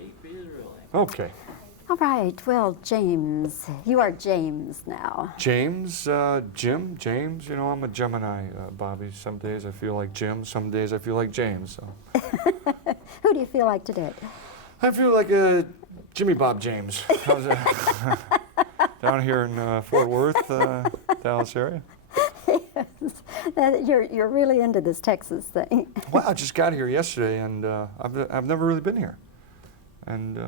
tape is rolling. Okay. All right, well, James, you are James now. James, Jim, James, you know, I'm a Gemini, Bobbie. Some days I feel like Jim, some days I feel like James. So. Who do you feel like today? I feel like Jimmy Bob James. How's that? Down here in Fort Worth, Dallas area. Yes. You're really into this Texas thing. Well, I just got here yesterday, and I've never really been here. And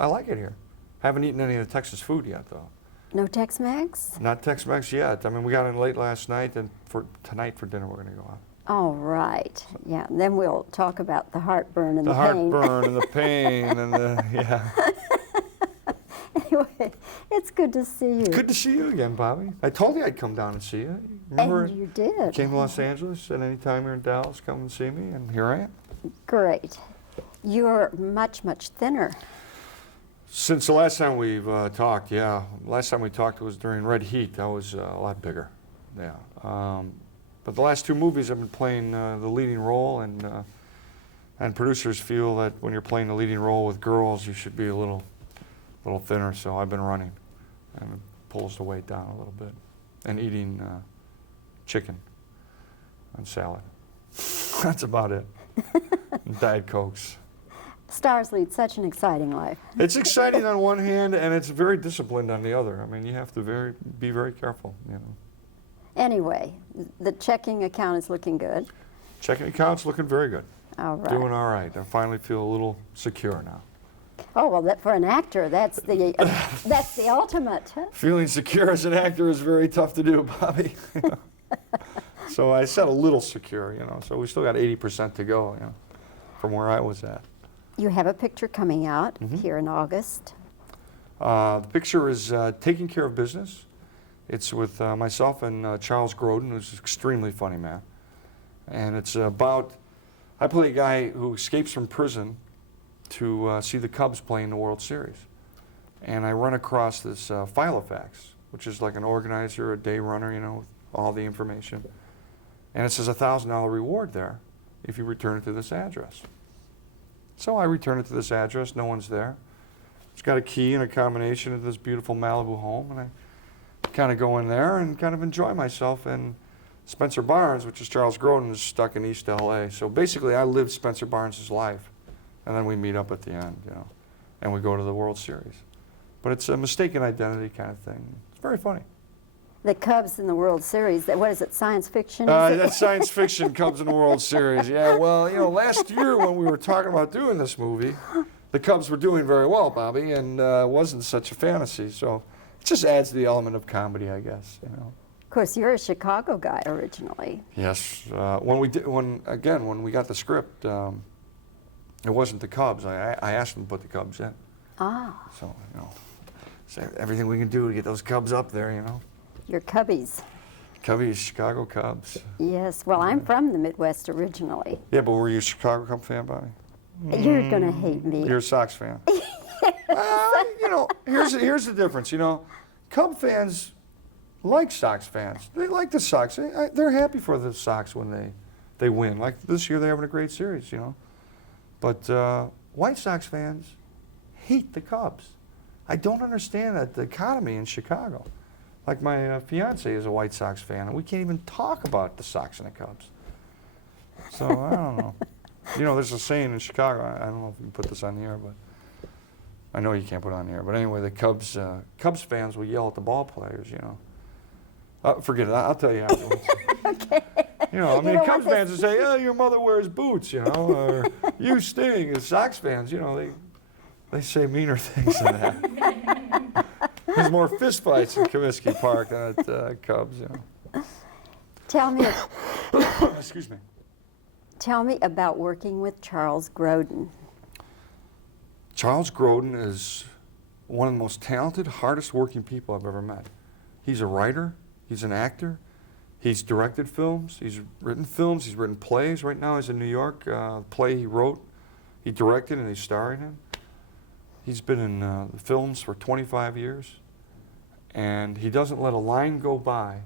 I like it here. Haven't eaten any of the Texas food yet, though. No Tex-Mex? Not Tex-Mex yet. I mean, we got in late last night, and for tonight for dinner we're going to go out. All right. Yeah. And then we'll talk about the heartburn and the pain. The heartburn and the pain and the yeah. Anyway, it's good to see you. Good to see you again, Bobbie. I told you I'd come down and see you. Remember? And you did. You came to Los Angeles, and anytime you're in Dallas, come and see me, and here I am. Great. You're much, much thinner. Since the last time we've talked, yeah. Last time we talked was during Red Heat. I was a lot bigger, yeah. But the last two movies I've been playing the leading role, and producers feel that when you're playing the leading role with girls, you should be a little thinner. So I've been running, and it pulls the weight down a little bit, and eating chicken and salad. That's about it. And Diet Cokes. Stars lead such an exciting life. It's exciting on one hand, and it's very disciplined on the other. I mean, you have to be very careful, you know. Anyway, the checking account is looking good. Checking account's looking very good. All right. Doing all right. I finally feel a little secure now. Oh, well, for an actor, that's the ultimate. Huh? Feeling secure as an actor is very tough to do, Bobbie. You know? So I said a little secure, you know. So we still got 80% to go, you know, from where I was at. You have a picture coming out here in August. The picture is Taking Care of Business. It's with myself and Charles Grodin, who's an extremely funny man. And it's about, I play a guy who escapes from prison to see the Cubs play in the World Series. And I run across this Filofax, which is like an organizer, a day runner, you know, with all the information. And it says a $1,000 reward there if you return it to this address. So I return it to this address, no one's there. It's got a key and a combination of this beautiful Malibu home, and I kind of go in there and kind of enjoy myself. And Spencer Barnes, which is Charles Grodin, is stuck in East LA. So basically I live Spencer Barnes' life, and then we meet up at the end, you know, and we go to the World Series. But it's a mistaken identity kind of thing. It's very funny. The Cubs in the World Series, what is it, science fiction? That's science fiction, Cubs in the World Series. Yeah, well, you know, last year when we were talking about doing this movie, the Cubs were doing very well, Bobbie, and it wasn't such a fantasy. So it just adds to the element of comedy, I guess, you know. Of course, you're a Chicago guy originally. Yes. When we got the script, it wasn't the Cubs. I asked them to put the Cubs in. Ah. So, you know, everything we can do to get those Cubs up there, you know. You're Cubbies. Cubbies, Chicago Cubs. Yes, well, I'm from the Midwest originally. Yeah, but were you a Chicago Cubs fan, Bobbie? You're going to hate me. You're a Sox fan. You know, here's the difference, you know. Cub fans like Sox fans. They like the Sox. They're happy for the Sox when they win. Like this year, they're having a great series, you know. But White Sox fans hate the Cubs. I don't understand that, the economy in Chicago. Like my fiance is a White Sox fan, and we can't even talk about the Sox and the Cubs. So I don't know. You know, there's a saying in Chicago. I don't know if you can put this on the air, but I know you can't put it on the air. But anyway, the Cubs fans will yell at the ball players. You know, forget it. I'll tell you afterwards. Okay. You know, I mean, Cubs fans will say, "Oh, your mother wears boots," you know, or "You sting." And Sox fans, you know, they say meaner things than that. There's more fistfights in Comiskey Park than at Cubs, you know. Tell me, Excuse me. Tell me about working with Charles Grodin. Charles Grodin is one of the most talented, hardest working people I've ever met. He's a writer, he's an actor, he's directed films, he's written plays. Right now he's in New York. The play he wrote, he directed, and he's starring in. He's been in films for 25 years, and he doesn't let a line go by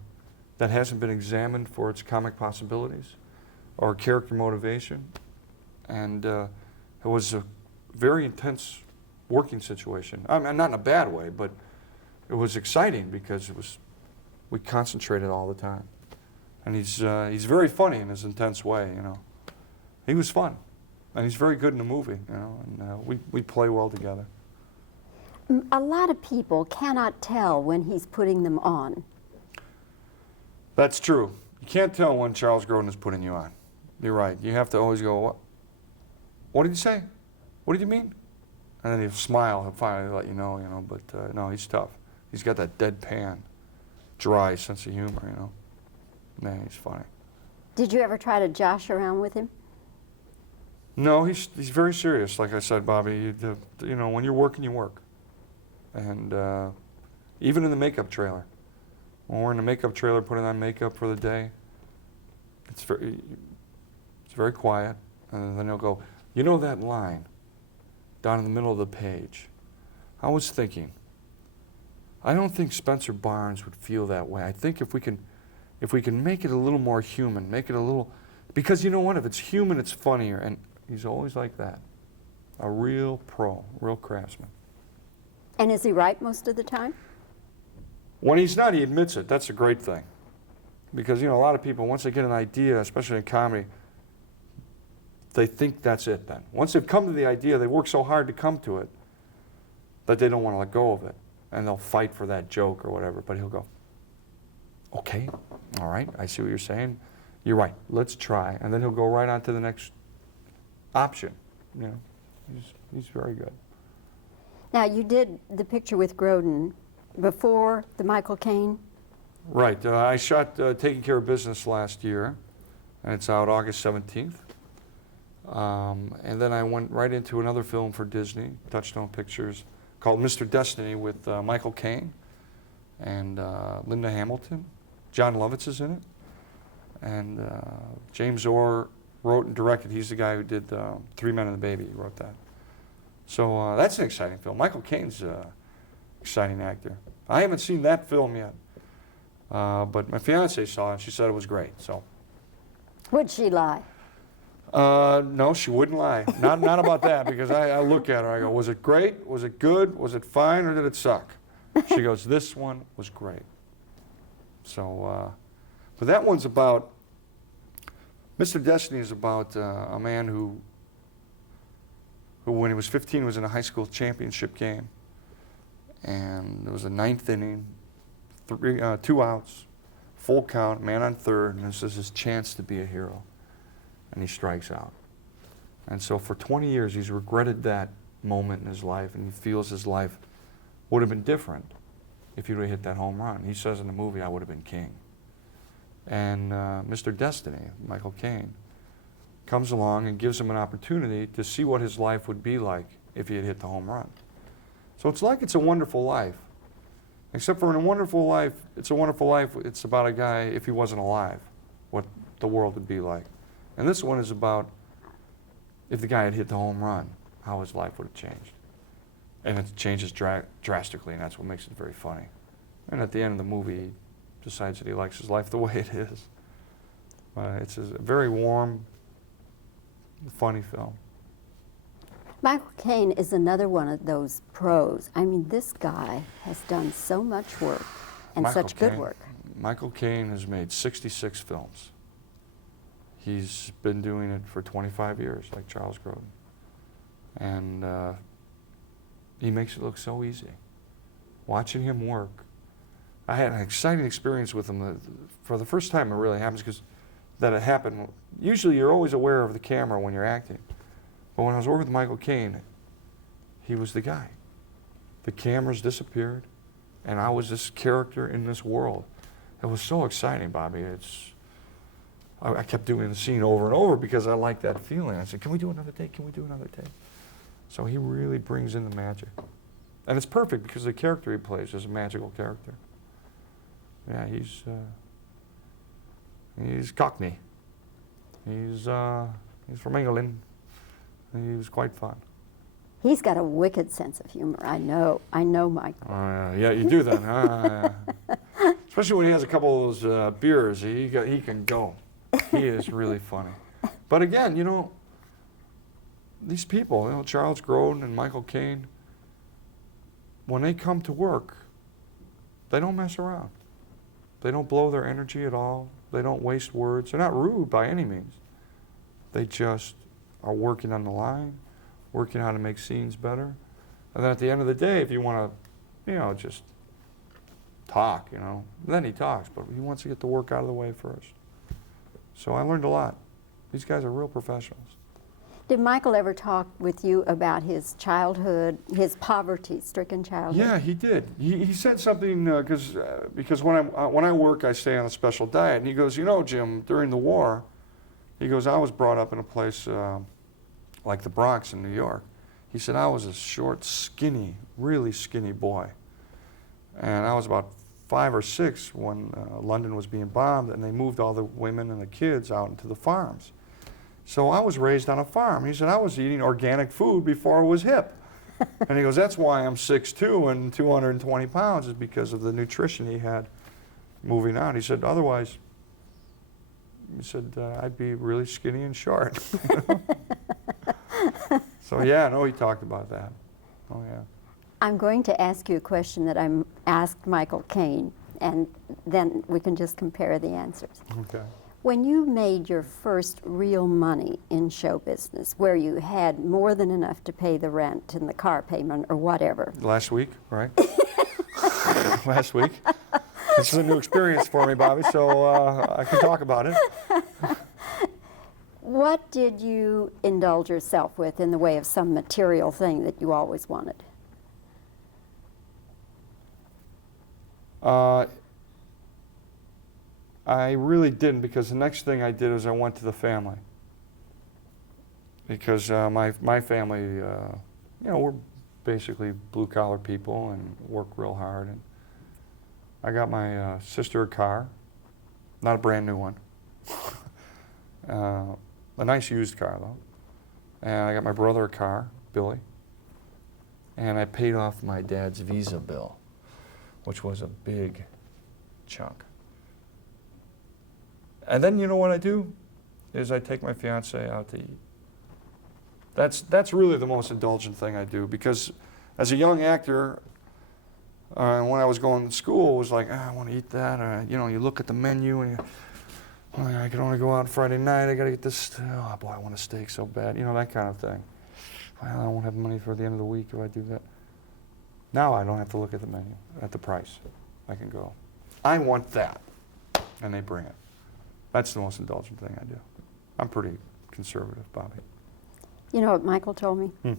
that hasn't been examined for its comic possibilities or character motivation. And it was very intense working situation. I mean, not in a bad way, but it was exciting because we concentrated all the time. And he's very funny in his intense way, you know. He was fun, and he's very good in the movie, you know, and we play well together. A lot of people cannot tell when he's putting them on. That's true. You can't tell when Charles Grodin is putting you on. You're right. You have to always go, what did you say? What did you mean? And then he'll smile. He'll finally let you know, but no, he's tough. He's got that deadpan, dry sense of humor, you know. Man, he's funny. Did you ever try to josh around with him? No, he's very serious. Like I said, Bobbie, you know, when you're working, you work. And even in the makeup trailer, when we're in the makeup trailer putting on makeup for the day, it's very quiet. And then he'll go, you know that line down in the middle of the page? I was thinking, I don't think Spencer Barnes would feel that way. I think if we can make it a little more human, make it a little, because you know what, if it's human, it's funnier. And he's always like that. A real pro, real craftsman. And is he right most of the time? When he's not, he admits it. That's a great thing. Because, you know, a lot of people, once they get an idea, especially in comedy, they think that's it then. Once they've come to the idea, they work so hard to come to it that they don't want to let go of it. And they'll fight for that joke or whatever. But he'll go, okay, all right, I see what you're saying. You're right, let's try. And then he'll go right on to the next option. You know, he's very good. Now, you did the picture with Grodin before the Michael Caine? Right. I shot Taking Care of Business last year, and it's out August 17th. And then I went right into another film for Disney, Touchstone Pictures, called Mr. Destiny with Michael Caine and Linda Hamilton. John Lovitz is in it. And James Orr wrote and directed. He's the guy who did Three Men and a Baby. He wrote that. So that's an exciting film. Michael Caine's an exciting actor. I haven't seen that film yet, but my fiance saw it and she said it was great. So. Would she lie? No, she wouldn't lie. Not about that, because I look at her, I go, was it great? Was it good? Was it fine, or did it suck? She goes, this one was great. So, but that one's about, Mr. Destiny is about a man who when he was 15 was in a high school championship game, and it was a ninth inning, 2 outs, full count, man on third, and this is his chance to be a hero. And he strikes out. And so for 20 years, he's regretted that moment in his life, and he feels his life would have been different if he would have hit that home run. He says in the movie, I would have been king. And Mr. Destiny, Michael Caine, comes along and gives him an opportunity to see what his life would be like if he had hit the home run. So it's like It's a Wonderful Life. Except for in A Wonderful Life, It's a Wonderful Life, it's about a guy, if he wasn't alive, what the world would be like. And this one is about if the guy had hit the home run, how his life would have changed. And it changes drastically, and that's what makes it very funny. And at the end of the movie, he decides that he likes his life the way it is. It's a very warm, funny film. Michael Caine is another one of those pros. I mean, this guy has done so much work and such good work. Michael Caine has made 66 films. He's been doing it for 25 years, like Charles Grodin. And he makes it look so easy. Watching him work. I had an exciting experience with him. For the first time it really happens, because that it happened. Usually you're always aware of the camera when you're acting. But when I was working with Michael Caine, he was the guy. The cameras disappeared, and I was this character in this world. It was so exciting, Bobbie. I kept doing the scene over and over because I liked that feeling. I said, can we do another take? Can we do another take? So he really brings in the magic. And it's perfect because the character he plays is a magical character. Yeah, he's Cockney. He's from England. He was quite fun. He's got a wicked sense of humor. I know Michael. Yeah, you do then, huh? Especially when he has a couple of those beers, he can go. He is really funny. But again, you know, these people, you know, Charles Grodin and Michael Caine, when they come to work, they don't mess around. They don't blow their energy at all. They don't waste words. They're not rude by any means. They just are working on the line, working how to make scenes better. And then at the end of the day, if you want to, you know, just talk, you know, then he talks, but he wants to get the work out of the way first. So I learned a lot. These guys are real professionals. Did Michael ever talk with you about his childhood, his poverty-stricken childhood? Yeah, he did. He said something because when I work, I stay on a special diet. And he goes, you know, Jim, during the war, he goes, I was brought up in a place like the Bronx in New York. He said I was a short, skinny, really skinny boy, and I was about 5 or 6 when London was being bombed, and they moved all the women and the kids out into the farms. So I was raised on a farm. He said I was eating organic food before it was hip. And he goes, that's why I'm 6'2" and 220 pounds, is because of the nutrition he had moving out. He said, otherwise, he said, I'd be really skinny and short. So yeah, no, he talked about that. Oh yeah. I'm going to ask you a question that I asked Michael Caine, and then we can just compare the answers. Okay. When you made your first real money in show business, where you had more than enough to pay the rent and the car payment or whatever. Last week, right? Last week. This is a new experience for me, Bobbie, so I can talk about it. What did you indulge yourself with in the way of some material thing that you always wanted? I really didn't, because the next thing I did was I went to the family. Because my family, you know, we're basically blue-collar people and work real hard. And I got my sister a car, not a brand new one, a nice used car though. And I got my brother a car, Billy, and I paid off my dad's Visa bill, which was a big chunk. And then you know what I do? Is I take my fiance out to eat. That's really the most indulgent thing I do, because as a young actor, when I was going to school, it was like, I want to eat that. You know, you look at the menu and I can only go out Friday night. I got to get this. Oh boy, I want a steak so bad. You know, that kind of thing. Well, I won't have money for the end of the week if I do that. Now I don't have to look at the menu, at the price. I can go, I want that, and they bring it. That's the most indulgent thing I do. I'm pretty conservative, Bobbie. You know what Michael told me?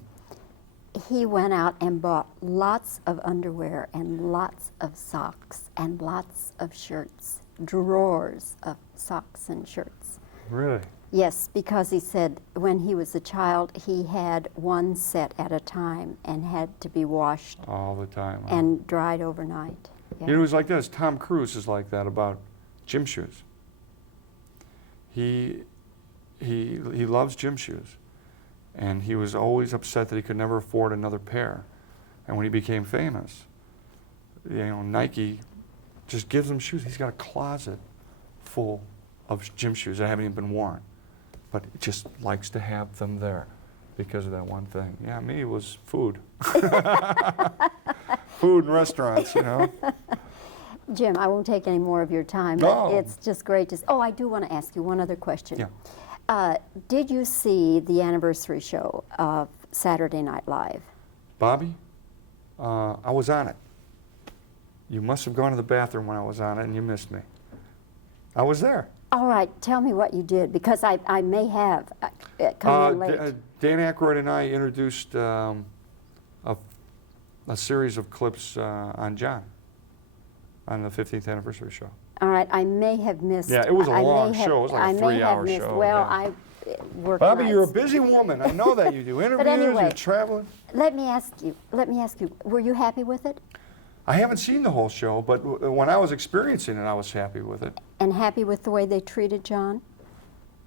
He went out and bought lots of underwear and lots of socks and lots of shirts, drawers of socks and shirts. Really? Yes, because he said when he was a child, he had one set at a time and had to be washed All the time. Huh? and dried overnight. Yeah. You know, it was like this. Tom Cruise is like that about gym shoes. He loves gym shoes, and he was always upset that he could never afford another pair. And when he became famous, you know, Nike just gives him shoes. He's got a closet full of gym shoes that haven't even been worn, but he just likes to have them there because of that one thing. Yeah, me, it was food. Food and restaurants, you know. Jim, I won't take any more of your time, but No. it's just great to. Oh, I do want to ask you one other question. Yeah. Did you see the anniversary show of Saturday Night Live? Bobbie, I was on it. You must have gone to the bathroom when I was on it and you missed me. I was there. All right, tell me what you did, because I may have come in late. Dan Aykroyd and I introduced a series of clips on John, on the 15th anniversary show. All right, I may have missed. Yeah, it was a I may long have- show. It was like a I may have 3-hour missed. show. Well, yeah. I work Bobbie, nights. you're a busy woman. I know that you do. Interviews, anyway. you're traveling. Let me ask you, were you happy with it? I haven't seen the whole show, but when I was experiencing it, I was happy with it. And happy with the way they treated John?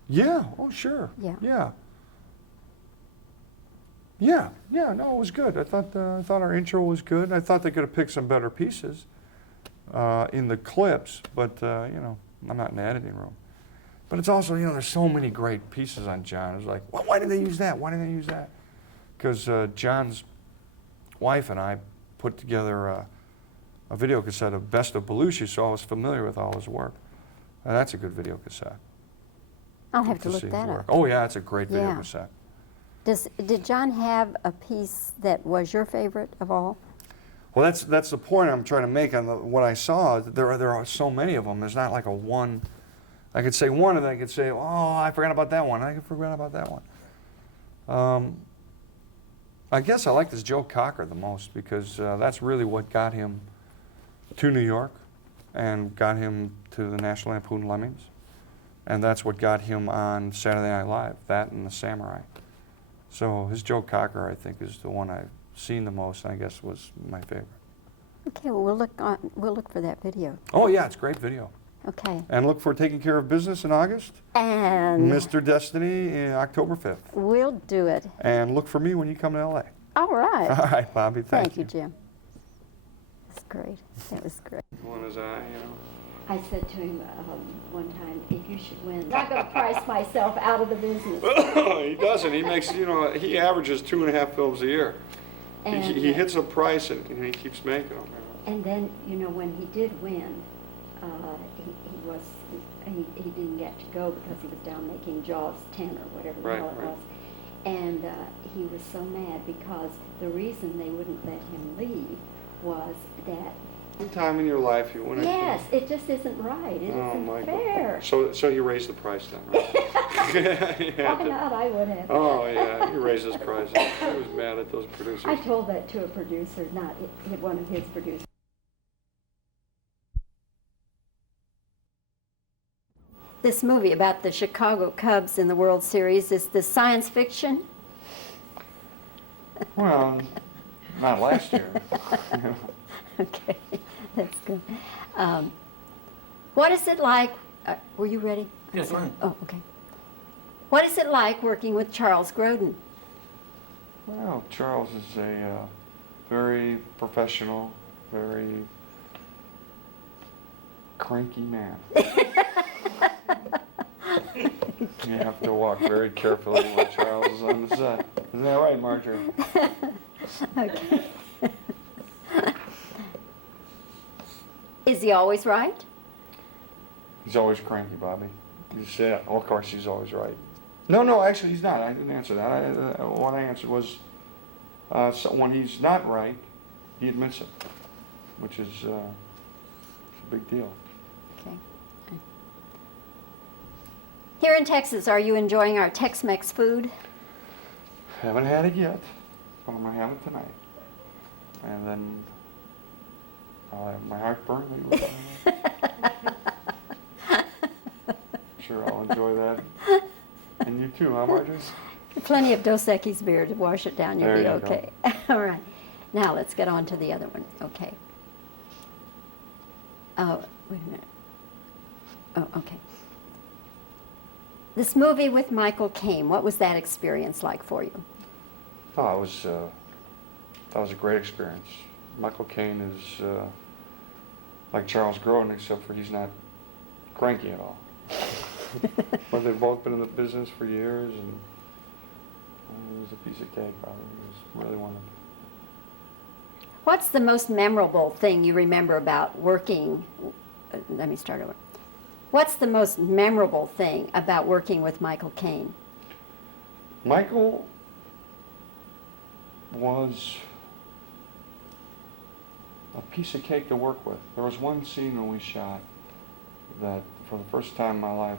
Yeah, oh sure. Yeah. Yeah. Yeah, no, it was good. I thought our intro was good. I thought they could have picked some better pieces in the clips, but you know, I'm not in the editing room. But it's also, you know, there's so many great pieces on John. It's like, well, why did they use that? Why did they use that? Because John's wife and I put together a video cassette of Best of Belushi, so I was familiar with all his work. And that's a good video cassette. I'll have to see look his that work. up. Oh yeah, it's a great video Yeah. cassette. Did John have a piece that was your favorite of all? Well, that's the point I'm trying to make on what I saw. There are so many of them. There's not like a one. I could say one, and then I could say, oh, I forgot about that one. I forgot about that one. I guess I like this Joe Cocker the most because that's really what got him to New York and got him to the National Lampoon Lemmings. And that's what got him on Saturday Night Live, that and the Samurai. So his Joe Cocker, I think, is the one I've seen the most, and I guess was my favorite. Okay, well we'll look for that video. Oh yeah, it's a great video. Okay. And look for Taking Care of Business in August. And Mr. Destiny in October 5th. we'll do it. And look for me when you come to LA. All right. All right, Bobbie, Thank you, Jim. That's great. That was great. One is I, you know. I said to him one time, if you should win, I'm not going to price myself out of the business. He doesn't. He makes, you know, he averages 2.5 films a year. And, He hits a price and he keeps making them. And then, you know, when he did win, he didn't get to go because he was down making Jaws 10 or whatever the Right, hell it right. was. And he was so mad because the reason they wouldn't let him leave was that, Sometime in your life you want to. yes, it just isn't right. It Oh, isn't my fair. God. So you raised the price then, right? Why not? I would have. Oh, yeah, he raised his price. He was mad at those producers. I told that to a producer, not one of his producers. This movie about the Chicago Cubs in the World Series, is this science fiction? Well, not last year. Okay, that's good. What is it like? Were you ready? Yes, fine. Oh, okay. What is it like working with Charles Grodin? Well, Charles is a very professional, very cranky man. You have to walk very carefully when Charles is on the set. Isn't that right, Marjorie? Okay. Is he always right? He's always cranky, Bobbie. You say, oh, of course he's always right. No, actually he's not. I didn't answer that. What I answered was, so when he's not right, he admits it, which is it's a big deal. Okay. Here in Texas, are you enjoying our Tex-Mex food? Haven't had it yet, but I'm gonna have it tonight. And then I'll have my heartburn. Sure, I'll enjoy that. And you too, huh, Marjorie? Plenty of Dos Equis beer to wash it down. You'll There be you go. okay. All right. Now let's get on to the other one. Okay. Oh, wait a minute. Oh, okay. This movie with Michael Caine, what was that experience like for you? Oh, that was a great experience. Michael Caine is like Charles Grodin, except for he's not cranky at all. But they've both been in the business for years, and it was a piece of cake, probably. It was really wonderful. What's the most memorable thing you remember about working? Let me start over. What's the most memorable thing about working with Michael Caine? Michael was a piece of cake to work with. There was one scene when we shot that, for the first time in my life,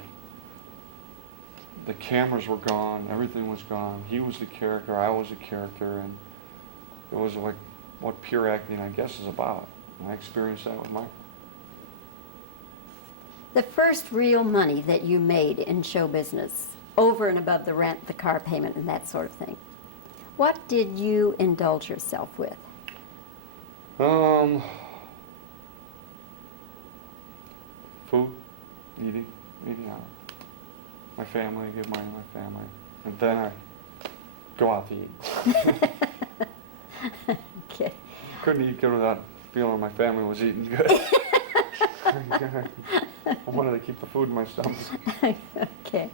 the cameras were gone, everything was gone. He was the character, I was the character, and it was like what pure acting, I guess, is about. And I experienced that with Michael. The first real money that you made in show business, over and above the rent, the car payment, and that sort of thing, what did you indulge yourself with? Food, eating out. My family, I give money to my family. And then I go out to eat. Okay. Couldn't eat good without feeling my family was eating good. I wanted to keep the food in my stomach. Okay.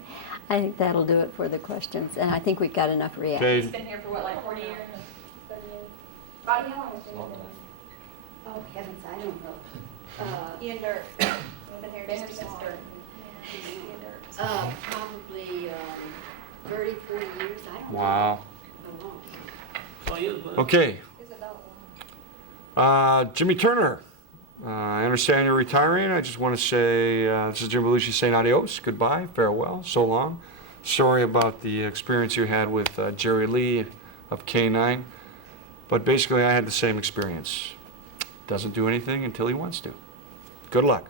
I think that'll do it for the questions, and I think we've got enough reactions. Okay. He's been here for what, like 40 years? Bobbie, how long has Jimmy been Oh, heavens, I don't know. here? Ian Dirk. We've been here Been just here as long. since Dirk. Ian Dirk. Probably 30, 40 years, I don't know. Wow. How long. Okay. He's adult. Jimmy Turner. I understand you're retiring. I just want to say this is Jim Belushi saying adios, goodbye, farewell, so long. Sorry about the experience you had with Jerry Lee of K9, but basically I had the same experience. Doesn't do anything until he wants to. Good luck.